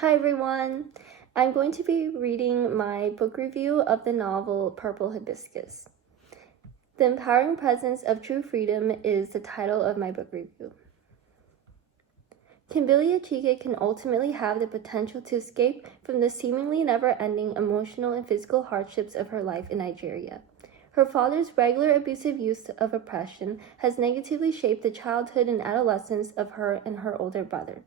Hi everyone! I'm going to be reading my book review of the novel Purple Hibiscus. The Empowering Presence of True Freedom is the title of my book review. Kimberly Achike can ultimately have the potential to escape from the seemingly never-ending emotional and physical hardships of her life in Nigeria. Her father's regular abusive use of oppression has negatively shaped the childhood and adolescence of her and her older brother.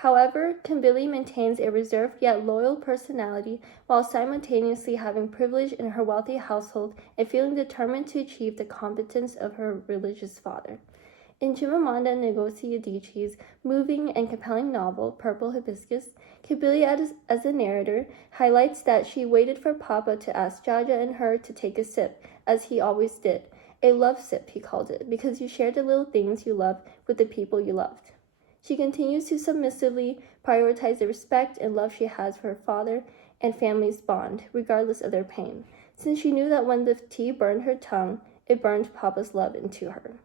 However, Kimberly maintains a reserved yet loyal personality while simultaneously having privilege in her wealthy household and feeling determined to achieve the competence of her religious father. In Chimamanda Ngozi Adichie's moving and compelling novel, Purple Hibiscus, Kimberly as a narrator highlights that she waited for Papa to ask Jaja and her to take a sip, as he always did. A love sip, he called it, because you shared the little things you loved with the people you loved. She continues to submissively prioritize the respect and love she has for her father and family's bond, regardless of their pain, since she knew that when the tea burned her tongue, it burned Papa's love into her.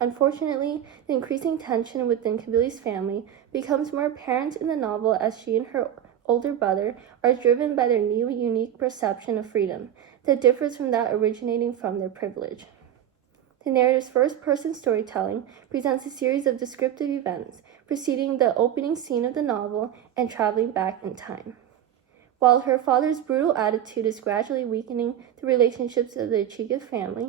Unfortunately, the increasing tension within Kimberly's family becomes more apparent in the novel as she and her older brother are driven by their new, unique perception of freedom that differs from that originating from their privilege. The narrative's first-person storytelling presents a series of descriptive events preceding the opening scene of the novel and traveling back in time. While her father's brutal attitude is gradually weakening the relationships of the Achike family,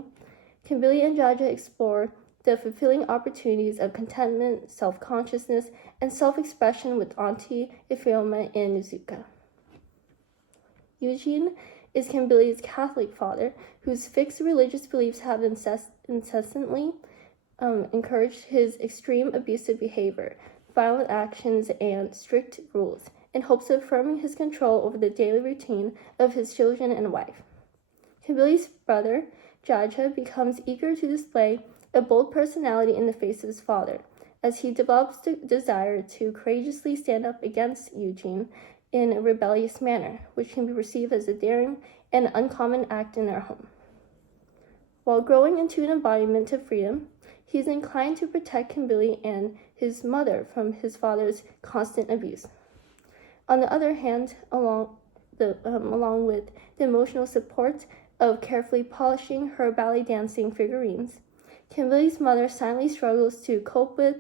Kimberly and Jaja explore the fulfilling opportunities of contentment, self-consciousness, and self-expression with Auntie Ifeoma and Izuka. Eugene is Kimberly's Catholic father, whose fixed religious beliefs have incessantly encouraged his extreme abusive behavior, violent actions, and strict rules, in hopes of affirming his control over the daily routine of his children and wife. Kimberly's brother, Jaja, becomes eager to display a bold personality in the face of his father, as he develops the desire to courageously stand up against Eugene in a rebellious manner, which can be perceived as a daring and uncommon act in their home. While growing into an embodiment of freedom, he is inclined to protect Kimberly and his mother from his father's constant abuse. On the other hand, along with the emotional support of carefully polishing her ballet dancing figurines, Kimberly's mother silently struggles to cope with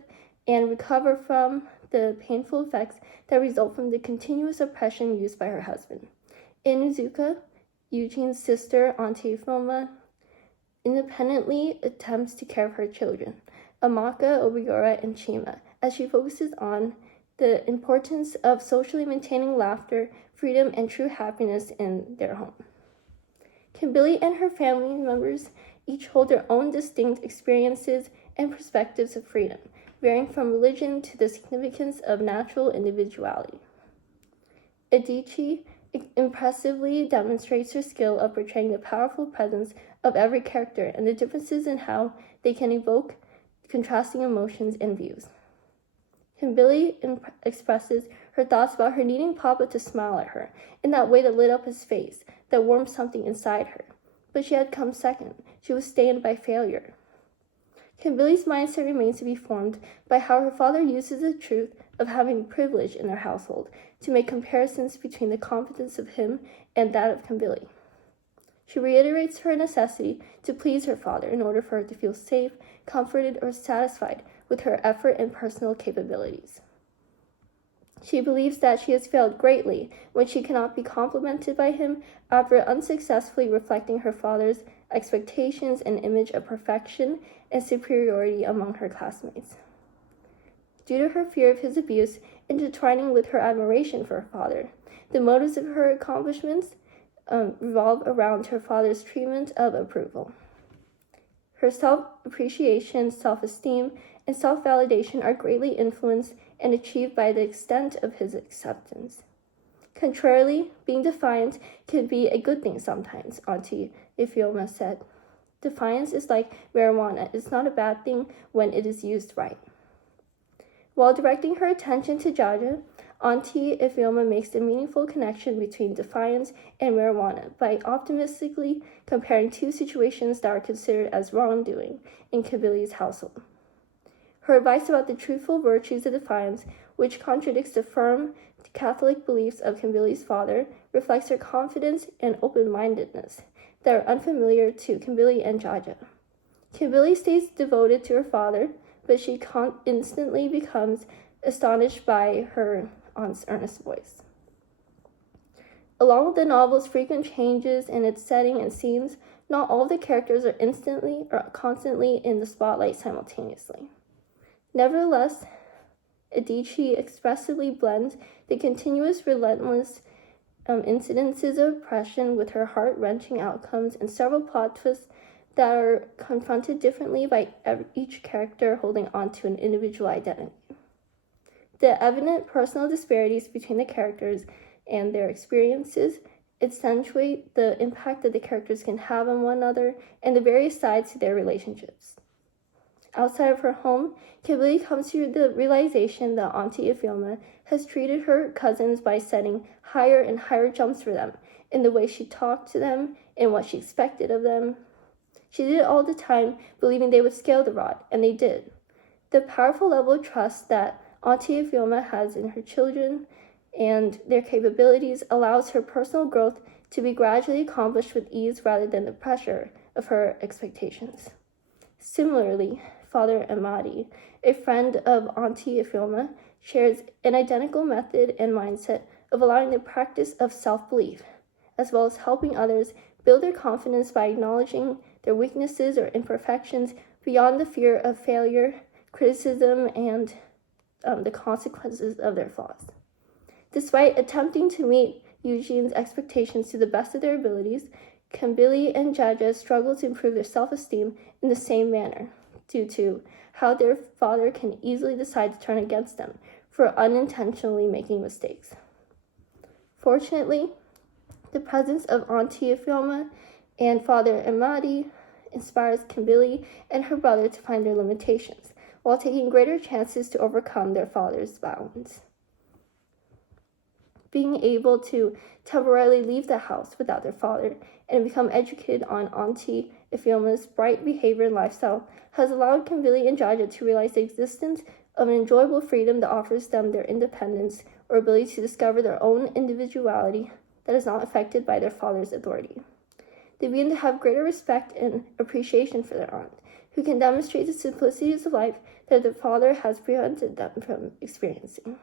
and recover from the painful effects that result from the continuous oppression used by her husband. In Izuka, Eugene's sister, Auntie Ifeoma, independently attempts to care for her children, Amaka, Obiora, and Chima, as she focuses on the importance of socially maintaining laughter, freedom, and true happiness in their home. Kimberly and her family members each hold their own distinct experiences and perspectives of freedom, varying from religion to the significance of natural individuality. Adichie impressively demonstrates her skill of portraying the powerful presence of every character and the differences in how they can evoke contrasting emotions and views. Kimberly expresses her thoughts about her needing Papa to smile at her in that way that lit up his face, that warmed something inside her. But she had come second. She was stained by failure. Kimberly's mindset remains to be formed by how her father uses the truth of having privilege in their household to make comparisons between the competence of him and that of Kimberly. She reiterates her necessity to please her father in order for her to feel safe, comforted, or satisfied with her effort and personal capabilities. She believes that she has failed greatly when she cannot be complimented by him after unsuccessfully reflecting her father's expectations and image of perfection and superiority among her classmates. Due to her fear of his abuse intertwining with her admiration for her father, the motives of her accomplishments revolve around her father's treatment of approval. Her self-appreciation, self-esteem, and self-validation are greatly influenced and achieved by the extent of his acceptance. Contrarily, being defiant can be a good thing sometimes, Auntie Ifeoma said. Defiance is like marijuana. It's not a bad thing when it is used right. While directing her attention to Jaja, Auntie Ifeoma makes a meaningful connection between defiance and marijuana by optimistically comparing two situations that are considered as wrongdoing in Kimberly's household. Her advice about the truthful virtues of defiance which contradicts the firm Catholic beliefs of Kimberly's father, reflects her confidence and open-mindedness that are unfamiliar to Kimberly and Jaja. Kimberly stays devoted to her father, but she instantly becomes astonished by her aunt's earnest voice. Along with the novel's frequent changes in its setting and scenes, not all of the characters are instantly or constantly in the spotlight simultaneously. Nevertheless, Adichie expressively blends the continuous, relentless incidences of oppression with her heart-wrenching outcomes and several plot twists that are confronted differently by each character holding on to an individual identity. The evident personal disparities between the characters and their experiences accentuate the impact that the characters can have on one another and the various sides to their relationships. Outside of her home, Kimberly comes to the realization that Auntie Ifeoma has treated her cousins by setting higher and higher jumps for them in the way she talked to them and what she expected of them. She did it all the time, believing they would scale the rod, and they did. The powerful level of trust that Auntie Ifeoma has in her children and their capabilities allows her personal growth to be gradually accomplished with ease rather than the pressure of her expectations. Similarly, Father Amadi, a friend of Auntie Ifeoma, shares an identical method and mindset of allowing the practice of self-belief, as well as helping others build their confidence by acknowledging their weaknesses or imperfections beyond the fear of failure, criticism, and the consequences of their flaws. Despite attempting to meet Eugene's expectations to the best of their abilities, Kimberly and Jaja struggle to improve their self-esteem in the same manner, due to how their father can easily decide to turn against them for unintentionally making mistakes. Fortunately, the presence of Auntie Ifeoma and Father Amadi inspires Kimberly and her brother to find their limitations, while taking greater chances to overcome their father's violence. Being able to temporarily leave the house without their father and become educated on Auntie Ifeoma's bright behavior and lifestyle has allowed Kimberly and Jaja to realize the existence of an enjoyable freedom that offers them their independence or ability to discover their own individuality that is not affected by their father's authority. They begin to have greater respect and appreciation for their aunt, who can demonstrate the simplicities of life that their father has prevented them from experiencing.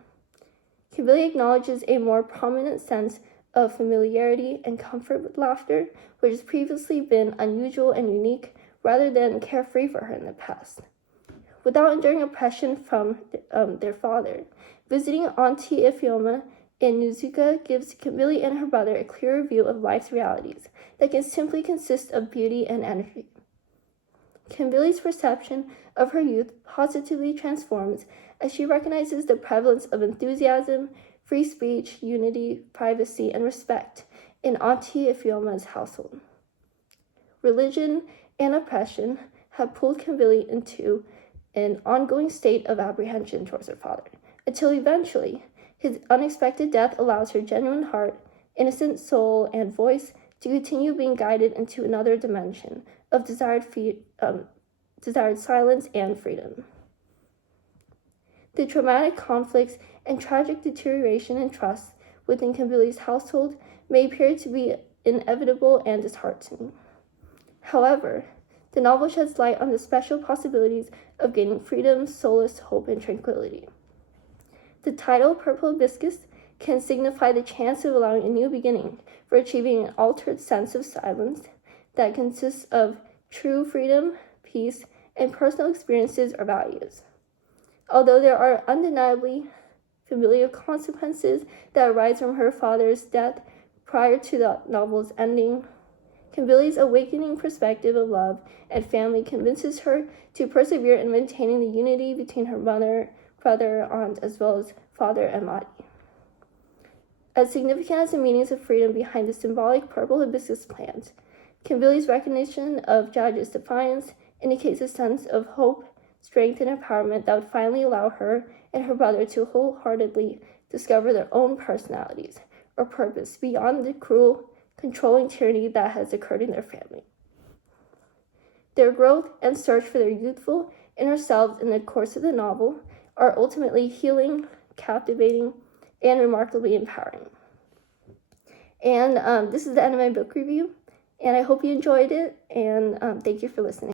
Kimberly acknowledges a more prominent sense of familiarity and comfort with laughter, which has previously been unusual and unique rather than carefree for her in the past. Without enduring oppression from their father, visiting Auntie Ifeoma in Nuzuka gives Kimberly and her brother a clearer view of life's realities that can simply consist of beauty and energy. Kimberly's perception of her youth positively transforms as she recognizes the prevalence of enthusiasm, free speech, unity, privacy, and respect in Auntie Ifeoma's household. Religion and oppression have pulled Kimberly into an ongoing state of apprehension towards her father, until eventually his unexpected death allows her genuine heart, innocent soul, and voice to continue being guided into another dimension of desired silence and freedom. The traumatic conflicts and tragic deterioration in trust within Kimberly's household may appear to be inevitable and disheartening. However, the novel sheds light on the special possibilities of gaining freedom, solace, hope, and tranquility. The title, Purple Hibiscus, can signify the chance of allowing a new beginning for achieving an altered sense of silence that consists of true freedom, peace, and personal experiences or values. Although there are undeniably familiar consequences that arise from her father's death prior to the novel's ending, Kimberly's awakening perspective of love and family convinces her to persevere in maintaining the unity between her mother, brother, aunt, as well as Father Amadi. As significant as the meanings of freedom behind the symbolic purple hibiscus plant, Kimberly's recognition of Jaja's defiance indicates a sense of hope, strength, and empowerment that would finally allow her and her brother to wholeheartedly discover their own personalities or purpose beyond the cruel, controlling tyranny that has occurred in their family. Their growth and search for their youthful inner selves in the course of the novel are ultimately healing, captivating, and remarkably empowering. And this is the end of my book review, and I hope you enjoyed it, and thank you for listening.